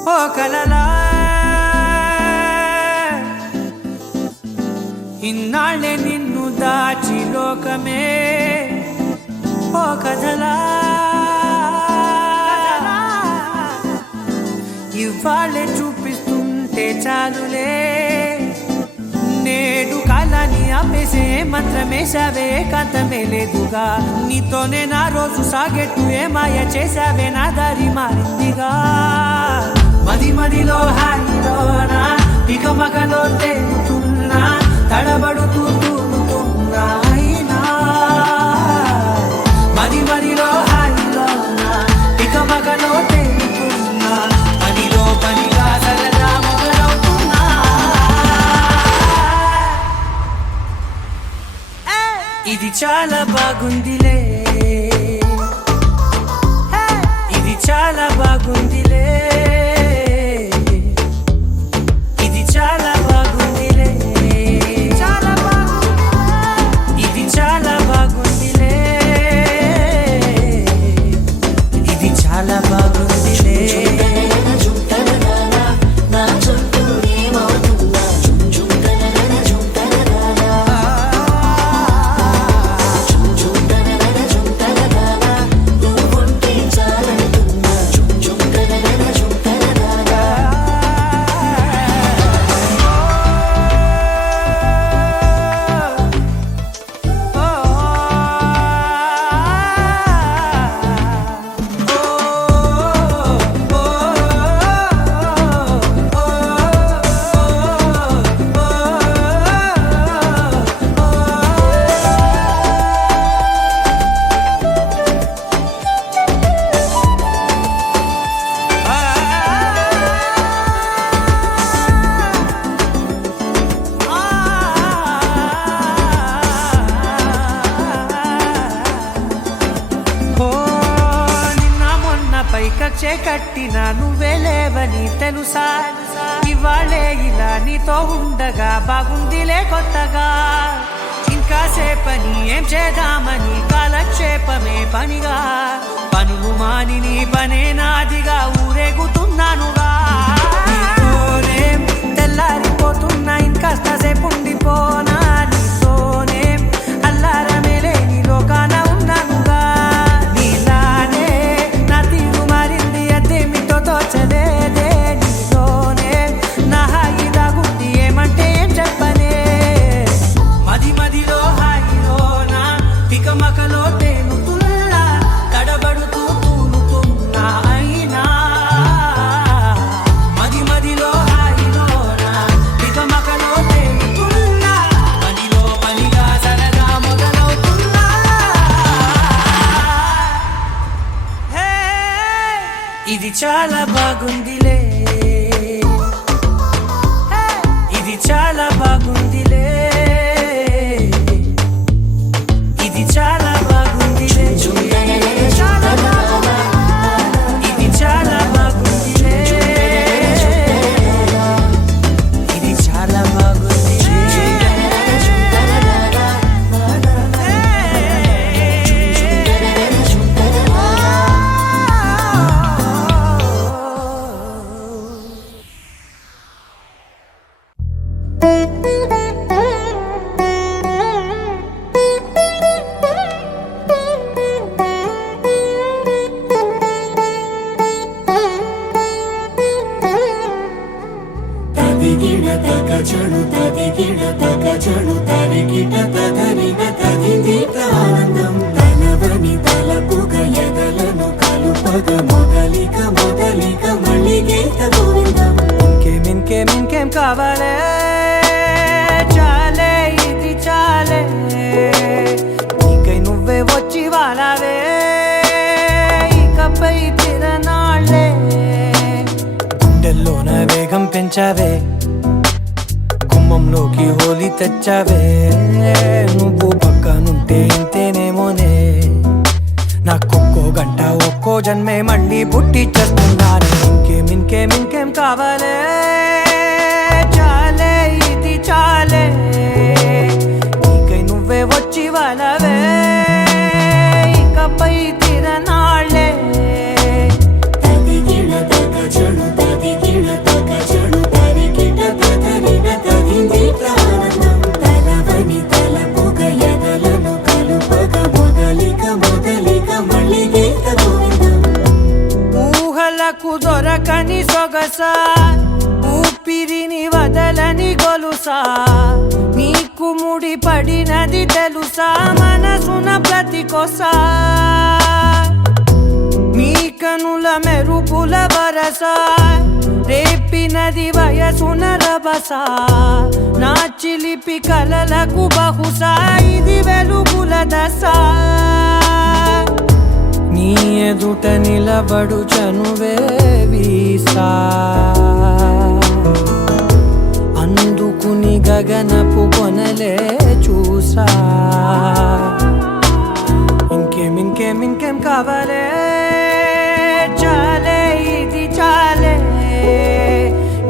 ఓ కలలా ఇన్నాళ్ళే నిన్ను దాచి లోకమే ఓ కథలా ఇవాళ్ళే చూపిస్తుంటే చాలులే నేడు కాలాన్ని ఆపేసే మంత్రమేశావే కాంతమే లేదుగా నీతోనే నా రోజు సాగెట్టు ఏ మాయ చేశావే నా దారి మారిందిగా మది మదిలో హాయిలోనా ఇక మగలో తేలుతున్నా తడబడుతూ తూలుతున్నా అయినా మది మదిలో హాయిలోనా ఇక మగలో తేలుతున్నా పనిలో పనిగా సరదా మొదలవుతున్నా ఇది చాలా బాగుందిలే ఇది చాలా బాగుందిలే ఇది చాలా బాగుందిలే చాలా బాగుంది ఇది చాలా బాగుందిలే ఇది చాలా బాగుందిలే కళ్ళే కట్టినా నువ్వే లేవని తెలుసా ఇవాళే ఇలా నీతో ఉండగా బాగుందిలే కొత్తగా ఇంకా సేపని ఏం చేద్దామని కాలక్షేపమే పనిగా పనులు మాని నీ పనే నాదిగా ఊరేగుతున్నానుగా నీతోనే తెల్లారిపోతున్నా ఇంకాస్త సేపు ఉండిపోనా నీతోనే అల్లారమే లేని లోకాన ఉన్నానుగా నీలానే నా తీరు మారింది అదేమిటో తోచలేదే నీతోనే నా హాయి దాగుంది ఏమంటే ఏం చెప్పనే మది మదిలో హాయిలోనా తికమకలో తేలుతున్నా తడబడుతూ తూలుతున్నా అయినా మది మదిలో హాయిలోనా తికమకలో తేలుతున్నా పనిలో పనిగా సరదా మొదలవుతున్నా హే, ఇది చాలా బాగుందిలే హే, ఇది చాలా బాగుందిలే ఇది చాలా బాగుందిలే చాలా బాగుంది ఇది చాలా బాగుందిలే ఇది చాలా బాగుంది తదిగిడ తగ చడు తదిగిడ తగ చడు తరిగిట తదరిన తదిదీత ఆనందం తనవని తలపుగ ఎదలను కలుపగ మొదలిక మొదలిక మళ్ళీ గీత గోవిందం ఇంకేం కావాలే చాలే ఇది చాలే నీకై నువ్వే వచ్చి వాలావే ఇకపై తిరనాళ్ళే గుండెల్లోన వేగం పెంచావే గుమ్మంలోకి హోలీ తెచ్చావే నువ్వు పక్కనుంటే ఇంతేనేమోనే నాకొక్కో గంట ఒక్కో జన్మే మళ్ళీ పుట్టి చేస్తున్నాను ఇంకేం కావాలే చాలే ఇది చాలే నీకై నువ్వే వచ్చి వాళ్ళవే ఇకపై తిరనాళ్ళే తదిగిడ తగ చడు తదిగిడ తగ చడు తరిగిట తదరిన తదిదీత ఆనందం తనవని తలపుగ ఎదలను కలుపగ మొదలిక మొదలిక మళ్ళీ గీత గోవిందం ఊహలకు దొరకని సొగసా ఊపిరిని వదలని గొలుసా నీకు ముడి పడినది తెలుసా మనసున ప్రతి కొసా నీ కనుల మెరుపుల వరస రేపినది వయసున రభస నా చిలిపి కలలకు బహుశా ఇది వెలుగుల దశ నీ ఎదుట నిలబడు చనువే వీసా అందుకుని గగనపు కొనలే చూసా ఇంకేం కావాలే చాలే ఇది చాలే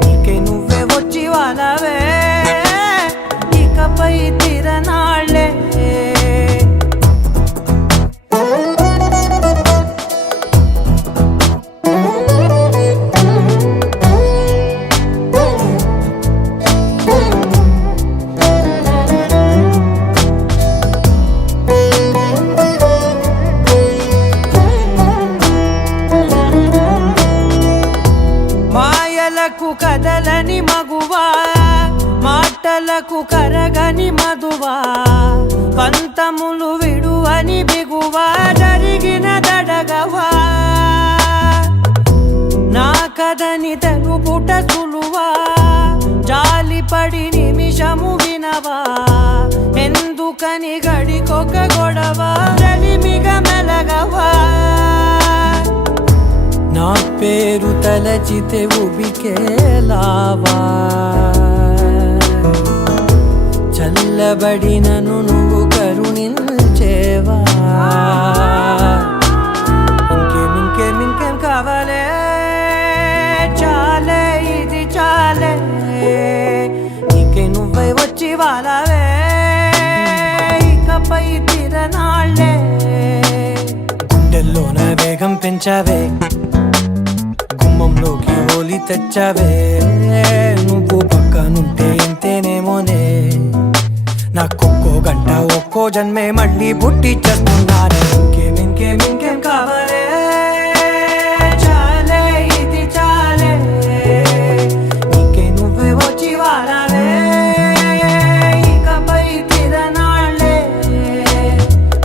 నీకే నువ్వే వచ్చి వాళ్ళవే ఇకపై తిరనాళ్ళే మాయలకు కదలని మగువా మాటలకు కరగని మధువా పంతములు విడువని బిగువా జరిగిన దడగవా నా కదని తెలుపుట సులువా జాలిపడి నిమిషము వినవా ఎందుకని గడికొక గొడవ రలిమిగ మెలగవా నా పేరు తలచితే ఉబికేలావా చల్లబడినను నువ్వు కరుణించేవా ఇంకేం కావాలే వాళ్ళవే ఇకపై తిరనాళ్ళే గుండెల్లోన వేగం పెంచావే గుమ్మంలోకి హోలీ తెచ్చావే నువ్వు పక్కనుంటే ఇంతేనేమోనే నాకొక్కో గంట ఒక్కో జన్మే మళ్ళీ పుట్టి చేస్తున్నానే ఇంకేం కావాలే చాలే ఇది చాలే నీకే నువ్వే వచ్చి వాడాలే ఇకపై తిరనాళ్ళే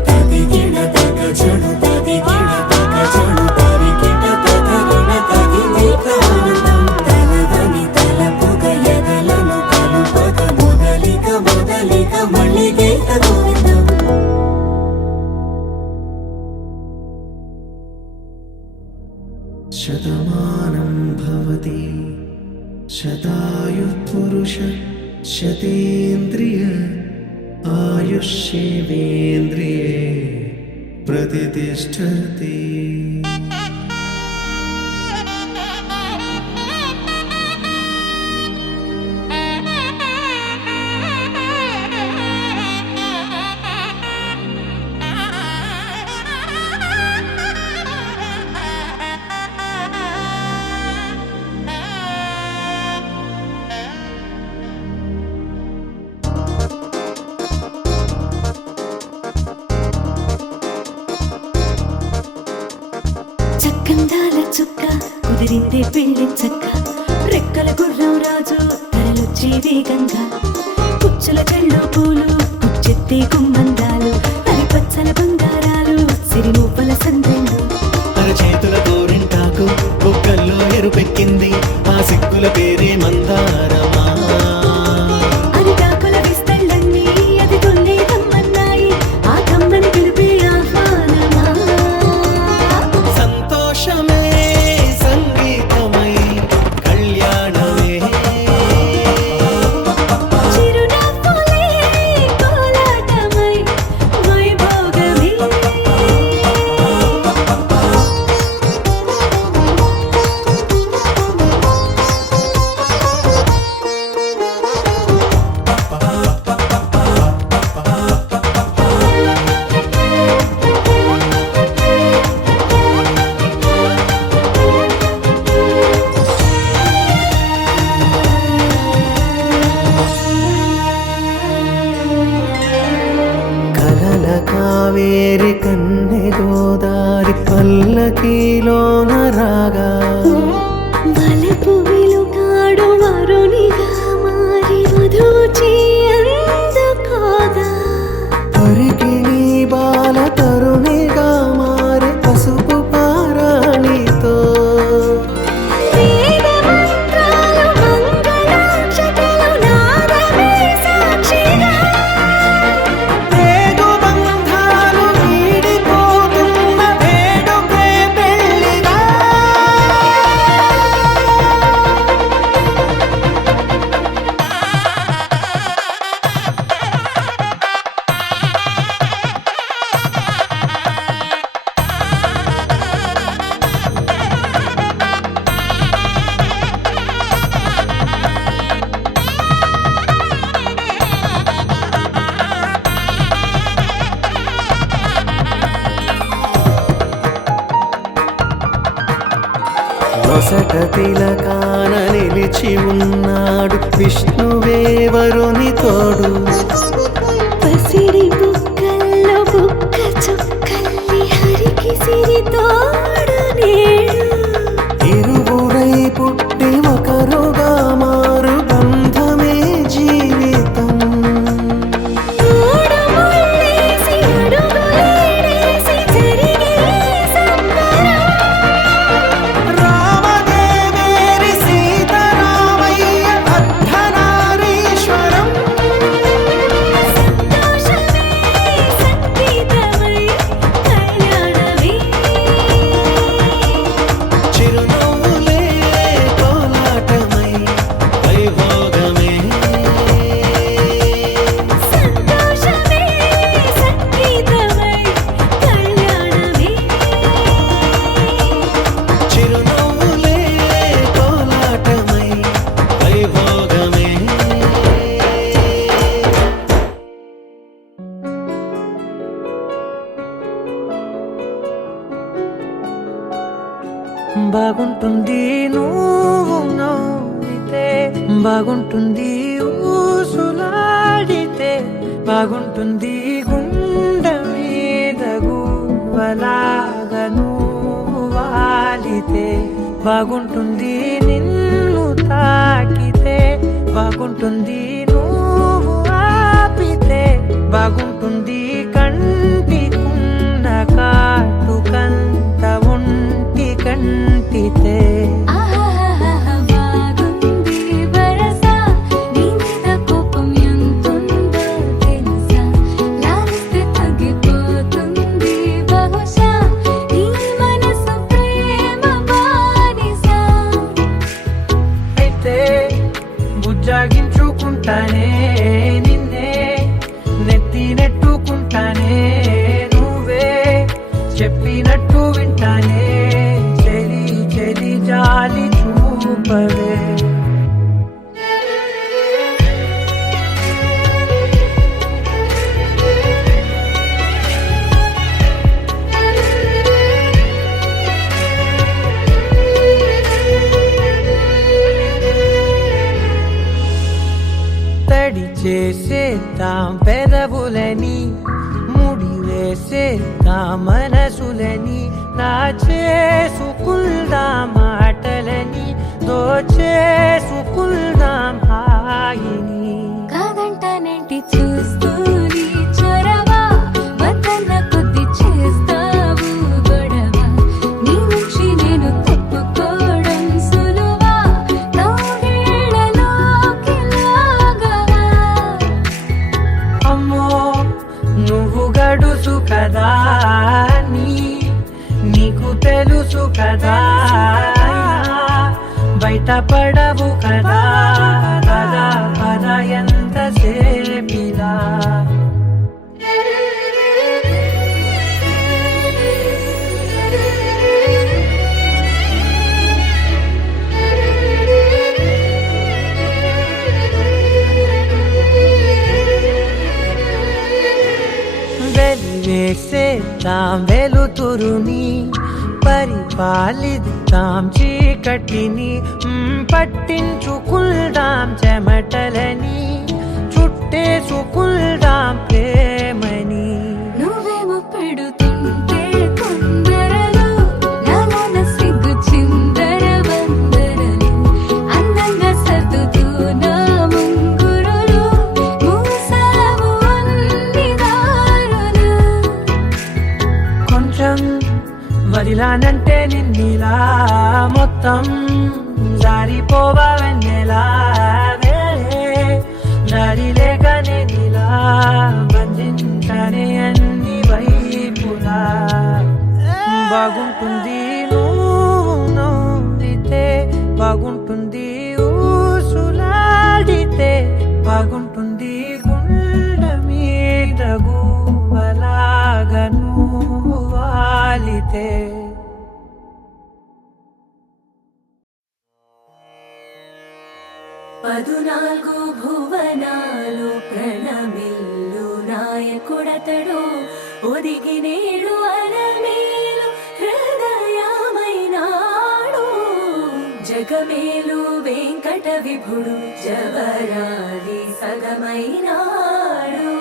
తదిగిడ తగ చెడు తదిగిడ తగ చెడు తరిగిట తదరిన తగింది ప్రాణం తలవని తలపుగ ఎదలను కలుపగ మొదలిక మళ్ళీ గీత గోవిందం శతమానం భవతి శతాయుః పురుష శతేంద్రియ ఆయుష్యేవేంద్రియే ప్రతిష్టతి. చక్కందాల చుక్క కుదిరిందే పెళ్లి చక్క రెక్కల గుర్రం రాజు తరలొచ్చి వేగంగా పుచ్చుల చెళ్ళు పూలు పుచ్చెత్తి గుమ్మందాలు అరి పచ్చల బంగారాలు సిరిమూపల సందెళ్ళు అరచేతుల గోరింటాకు బొక్కల్లో ఎరుపెక్కింది ఆ సిగ్గుల పేరే మందారమా అరిటాకుల విస్తళ్ళన్నీ అది కొన్నే కమ్మన్నాయి ఆ కమ్మని పిలిపే ఆహ్వానమా సంతోషమే సంగీతమై కళ్యాణమే చిరునవ్వులే కోలాటమై వైభోగమే కలల కావేరి కన్నె గోదారి పల్లకీలోన రాగా వలపు వెలుగాడు వరునిగా మారి వధూచి అందుకోగా తరికి నీ బాల తరుణిగా మారే పసుపు పారాణితో వేద మంత్రాలు మంగళాక్షతలు నాదమే సాక్షిగా పేగు బంధాలు వీడిపోతున్న వేడుకే పెళ్లిగా నొసట తిలకాన నిలిచి ఉన్నాడు విష్ణువే వరుని తోడు పసిడి బుక్కల్లో బుక్క చుక్కల్లి హరికి సిరి తోడు నేడు ఇరువురై పుట్టి ఒకరుగా మారు బంధమే జీవితం తోడు ముళ్ళేసి అడుగులేసి జరిగే సంబరం రామదేవేరి సీతారామయ్య అర్ధనారీశ్వరం సంతోషమే సంగీతమై కళ్యాణమే నువ్వు నవ్వితే బాగుంటుంది, ఊసులాడితే బాగుంటుంది, గుండె మీద గువ్వలాగా నువ్వు వాలితే బాగుంటుంది, నిన్ను తాకితే బాగుంటుంది, నువ్వు ఆపితే బాగుంటుంది, కంటికున్న కాటుకంత ఒంటి కంటితే బాగుంది వరస నీ మీద కోపం ఎంతుందో తెలుసా లాలిస్తే తగ్గిపోతుంది బహుశా నీ మనసు ప్రేమ బానిస అయితే బుజ్జాగించుకుంటానే నిన్నే నెత్తి నెట్టుకుంటానే నువ్వే చెప్పినట్టు వింటానే చెలి చెలి జాలి చూపవే తడి చేసేద్దాం పెదవులని, ముడి వేసేద్దాం మనసులని, నా చేసుకుందాం మాటలని, దోచేసుకుందాం హాయిని. కాదంటానేంటి చూస్తూ నీ చొరవ వద్దన్న కొద్ది చేస్తావు గొడవ నీ నుంచి నేను తప్పుకోవడం సులువా నవ్వేళ్ళలోకి లాగవా అమ్మో నువ్వు గడుసు కదా నీకు తెలుసు కదా, బయట పడవు కదా, పద పద ఎంత సేపిలా వెలివేసేద్దాం వెలుతురుని, పరిపాలిద్దాం చీకటిని, పట్టించుకుందాం చెమటలని, చుట్టేసుకుందాం ప్రేమని. నువ్వేమో పెడుతుంటే కొందరలు నాలోన సిగ్గు చిందర వందరలు అందంగా సర్దుతూ నా ముంగురులు మూసావు అన్ని దారులు కొంచెం వదిలానంటే నిన్నిలా మొత్తం జారిపోవా వెన్నెలా, దారి లేక నేనిలా బంధించనే అన్ని వైపులా. బాగుంటుంది నువ్వు నవ్వితే బాగుంటుంది, ఊసులాడితే బాగుంటుంది, గుండె మీద గువ్వలాగా నువ్వు వాలితే. పదునాలుగు భువనాలు ప్రణమిల్లు నాయకుడతడు ఒదిగి నేడు అరమేలు హృదయమైనాడు జగమేలు వెంకట విభుడు జవరాలి సగమైనాడు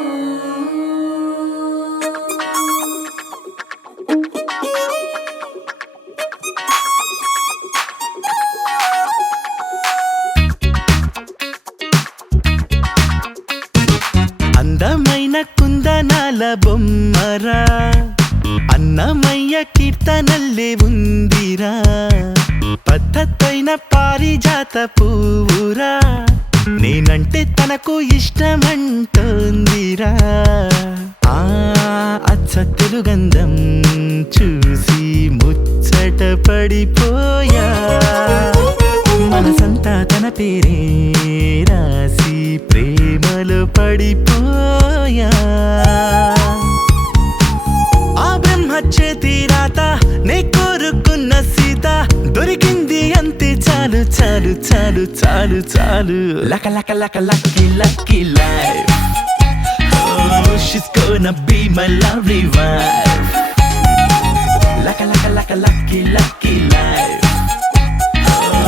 అందమైన కుందనాల బొమ్మరా, అన్నమయ్య కీర్తనల్లే ఉందిరా, పద్ధతైన పారిజాత పువ్వురా, నేనంటే తనకు ఇష్టమంటోందిరా. ఆ అచ్చ తెలుగంధం చూసి ముచ్చట పడిపోయా, మనసంతా తన పేరే రాసి ప్రేమలో పడిపోయా. ఆ బ్రహ్మ చేతి రాత నే కోరుకున్న సీత దొరికింది అంతే, చాలు చాలు చాలు చాలు చాలు. లక లక లక lucky lucky life, oh she's gonna be my lovely wife. Laka laka laka lucky lucky life, oh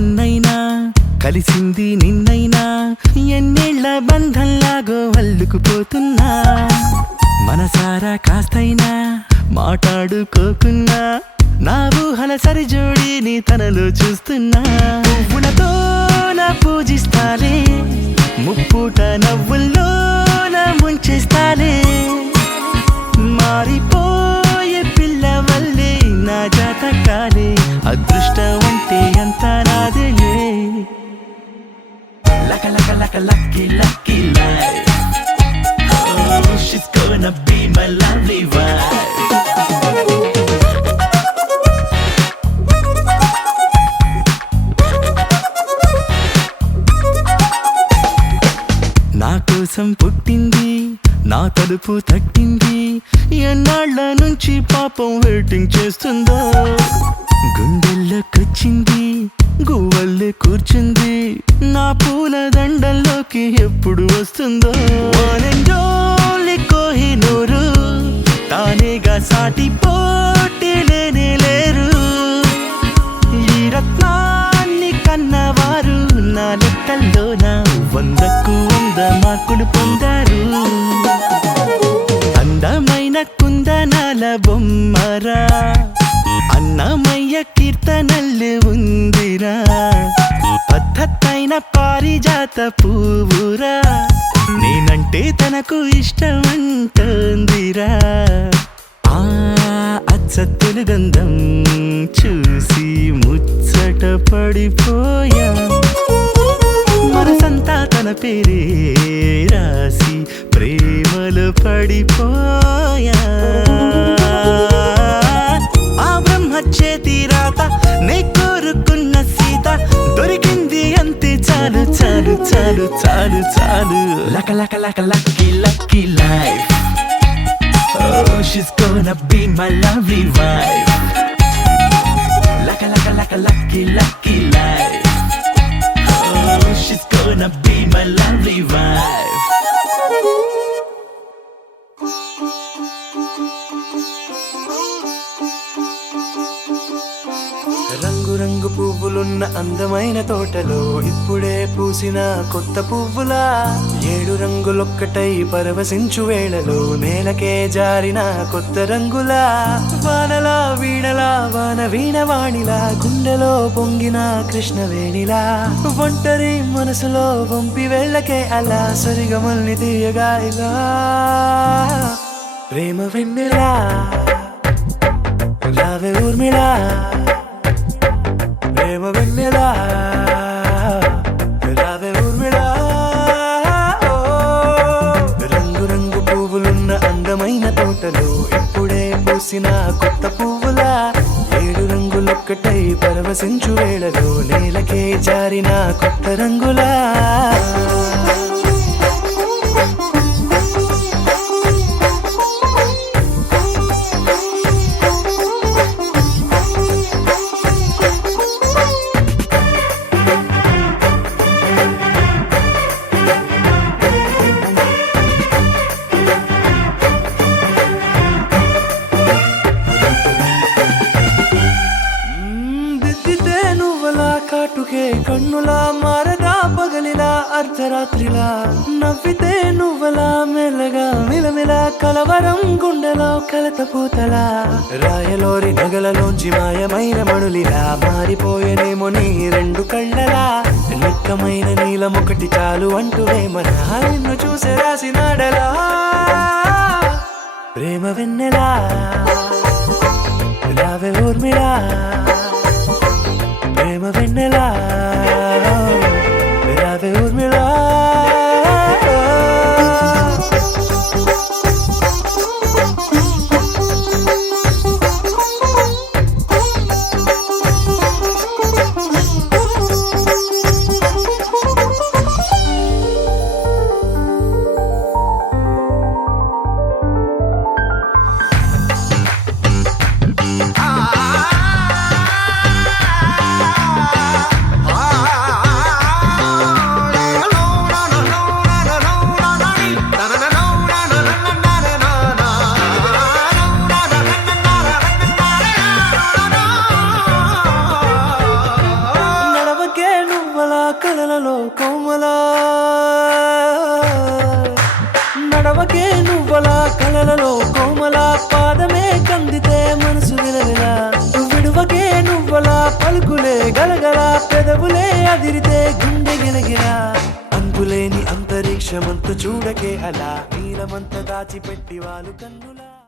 మొన్నైనా కలిసింది నిన్నైనా ఎన్నేళ్ల బంధంలాగో అల్లుకుపోతున్నా మనసారా కాస్తైనా మాట్లాడుకోకున్నా నా ఊహల సరిజోడిని తనలో చూస్తున్నా పువ్వులతో నా పూజిస్తాలే ముప్పుట నవ్వుల్లో నా ముంచేస్తాలే మారిపోయే పిల్ల వల్లే నా జాతకాలే అదృష్టం అంటే అంత నాదేలే లక లక లక lucky lucky life Oh, she's gonna be my lovely wife నా కోసం పుట్టింది నా తలుపు తట్టింది ఎన్నాళ్ళ నుంచి పాపం వెయిటింగ్ చేస్తుందో గుండెల్లోకొచ్చింది గువ్వల్లే కూర్చుంది నా పూల దండల్లోకి ఎప్పుడు వస్తుందో వానెండోలి కోహినూరు తానేగా సాటి పోటీ లేనే లేరు ఈ రత్నాన్ని కన్నవారు నా లెక్కల్లోన 100కు 100 మార్కులు పొందారు అందమైన కుందనాల బొమ్మరా అన్నమయ్య కీర్తనల్లు ఉందిరా పద్ధతైన పారిజాత పువ్వురా నేనంటే తనకు ఇష్టమంటుందిరా ఆ అచ్చతులు గంధం చూసి ముచ్చట పడిపోయా మనసంతా తన పేరే రాసి ప్రేమలో పడిపోయా ఆ బ్రహ్మ చేతి రాత నే కోరుకున్న సీత దొరికింది అంతే చాలు చాలు చాలు చాలు చాలు లక లక లక lucky lucky life Oh, she's gonna be my lovely wife లక లక లక lucky lucky life Oh, she's gonna be my lovely wife రంగు రంగు పువ్వులున్న అందమైన తోటలో ఇప్పుడే పూసిన కొత్త పువ్వులా 7 రంగులొక్కటై పరవశించు వేళలో నేలకే జారిన కొత్త రంగులా వానలా వీణలా వాన వీణవాణిలా గుండెలో పొంగిన కృష్ణవేణిలా ఒంటరి మనసులో వంపి వెళ్ళకే అలా సరిగమల్ని తీయగా ఇలా ప్రేమ వెన్నెలా రావే ఊర్మిళా ప్రేమ వెన్నెలా రావే ఊర్మిళా రంగు రంగు పువ్వులున్న అందమైన తోటలో ఇప్పుడే పూసిన కొత్త పువ్వులా 7 రంగులొక్కటై పరవశించు వేళలో నేలకే జారిన కొత్త రంగులా కాటుకే కన్నులా మారదా పగలిలా అర్ధరాత్రిలా నవ్వితే నువ్వలా మెల్లగా మిలమిలా కలవరం గుండెలో కలత పూతలా రాయలోరి నగలలోంచి మాయమైన మణులిలా మారిపోయేనేమో నీ 2 కళ్ళలా నిక్కమైన నీలమొకటి చాలు అంటూ వేమనా నిన్ను చూసే రాసినాడలా ప్రేమ వెన్నెలా రావే ఊర్మిళా ప్రేమ వెన్నెలా రావే ఊర్మిళా ఆ నువ్వలా కలలలో కోమలా నడవకే నువ్వలా కలలలో కోమలా పాదమే కందితే మనసు విలవిలా విడువకే నువ్వలా పలుకులే గలగల పెదవులే అదిరితే గుండె గిలగిలా అంతులేని అంతరిక్షమంత చూడకే అలా నీలమంత దాచిపెట్టి వాళ్ళు కన్నులా